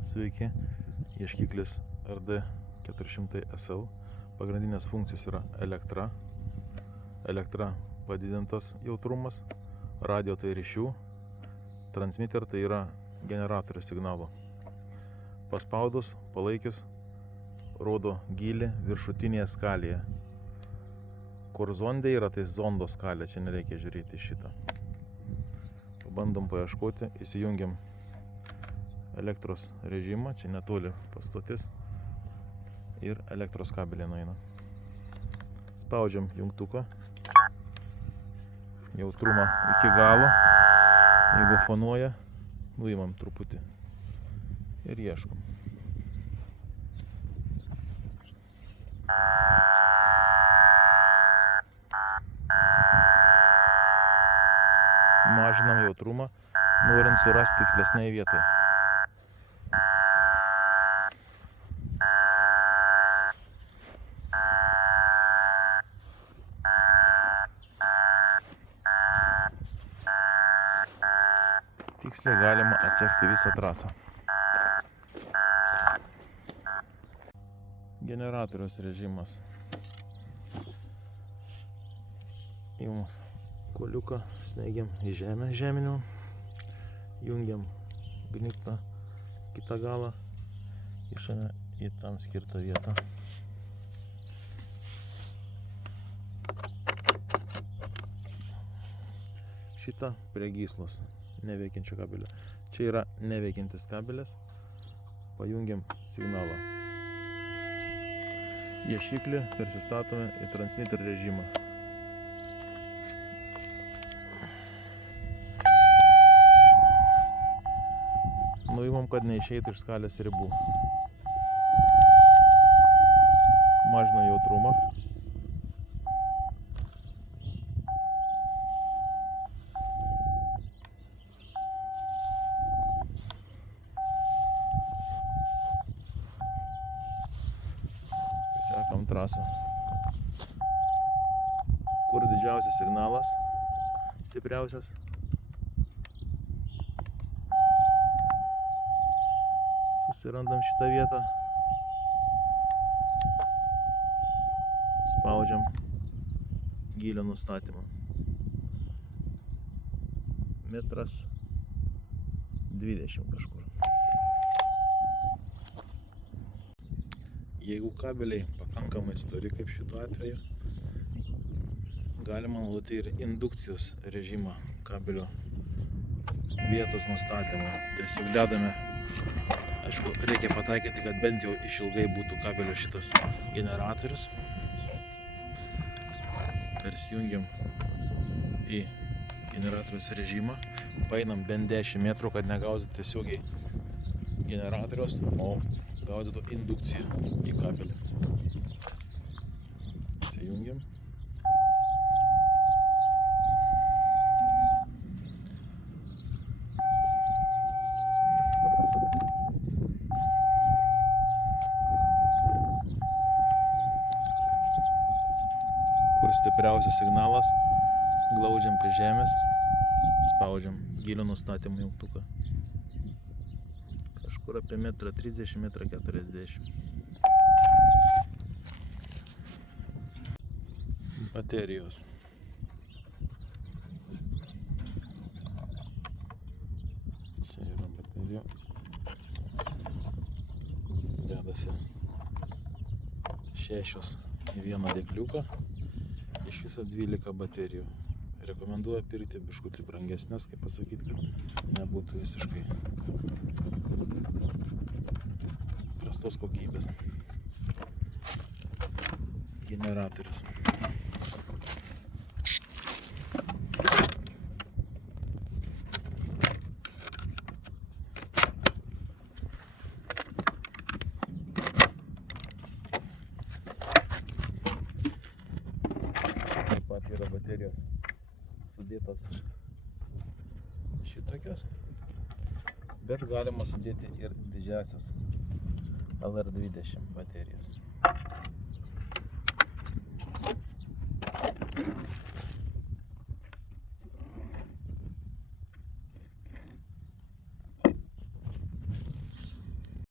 Sveiki, ieškiklis RD400SL. Pagrindinės funkcijos yra elektra padidintas jautrumas, radio tai ryšių, transmitter tai yra generatorius signalo. Paspaudus, palaikius, rodo gylį viršutinėje skalėje. Kur zondė yra, tai zondo skalė, čia nereikia žiūrėti šitą. Pabandom paieškoti, įsijungiam elektros režimą, čia netoli pastotis ir elektros kabelė nueina. Spaudžiam jungtuką, jautrumą iki galo, jeigu fonuoja, nuimam truputį ir ieškom. Mažinam jautrumą, norint surasti tikslesnėje vietoje. Tiksliai galima atsekti visą trasą. Generatoriaus režimas. Imam kuoliuką, smeigiam į žemę žeminiu, jungiam gniktą kitą galą, kišame į tam skirtą vietą. Šitą prie gyslos neveikiančio kabelio. Čia yra neveikiantis kabelis. Pajungiam signalą. Ieškiklį persistatome į transmitter režimą. Nuimam, kad neišeitų iš skalės ribų. Mažina jautrumą. Sekam trasą. Kur didžiausias signalas, stipriausias. Susirandam šitą vietą. Spaudžiam gylio nustatymą. 1,20 m kažkur. Jeigu kabeliai pakankamai stori, kaip šituo atveju, galima naudoti ir indukcijos režimą kabelio vietos nustatymą. Tiesiog dedame, aišku, reikia pataikyti, kad bent jau išilgai būtų kabelio šitas generatorius. Persijungiam į generatoriaus režimą, paeinam bent 10 metrų, kad negaudytų tiesiogiai generatoriaus, o gaudytų indukciją į kabelį. Įsijungiam. Kur stipriausias signalas, glaudžiam prie žemės, spaudžiam gylio nustatymą jungtuką. Kažkur apie 1,30 m, 1,40 m. Baterijos. Čia yra baterija. Dedasi 6 į vieną dėkliuką. Iš viso 12 baterijų. Rekomenduoju pirkti biškutį brangesnės, kaip pasakyti, kad nebūtų visiškai prastos kokybės. Generatorius. Taip pat yra baterijos sudėtos šitokios, bet galima sudėti ir didžiasias LR20 baterijas.